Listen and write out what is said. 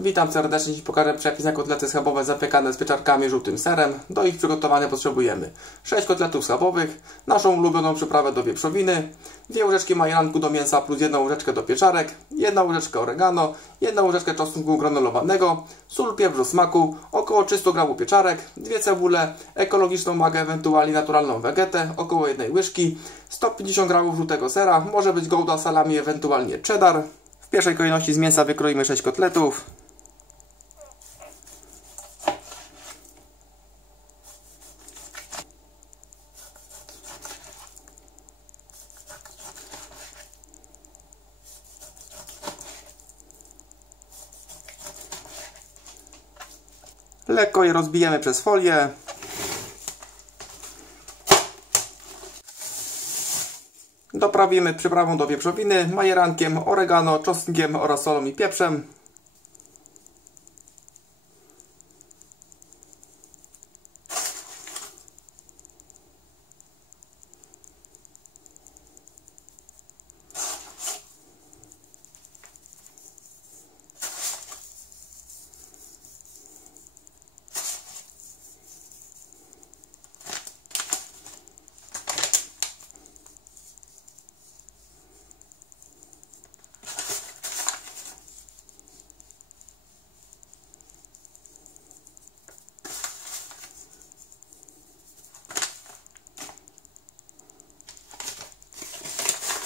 Witam serdecznie, dziś pokażę przepis na kotlety schabowe zapiekane z pieczarkami i żółtym serem. Do ich przygotowania potrzebujemy 6 kotletów schabowych, naszą ulubioną przyprawę do wieprzowiny, 2 łyżeczki majeranku do mięsa plus 1 łyżeczkę do pieczarek, 1 łyżeczkę oregano, 1 łyżeczkę czosnku granulowanego, sól, pieprz do smaku, około 300 g pieczarek, 2 cebule, ekologiczną magę, ewentualnie naturalną wegetę, około 1 łyżki, 150 g żółtego sera, może być gouda, salami, ewentualnie cheddar. W pierwszej kolejności z mięsa wykroimy 6 kotletów. Lekko je rozbijemy przez folię. Doprawimy przyprawą do wieprzowiny, majerankiem, oregano, czosnkiem oraz solą i pieprzem.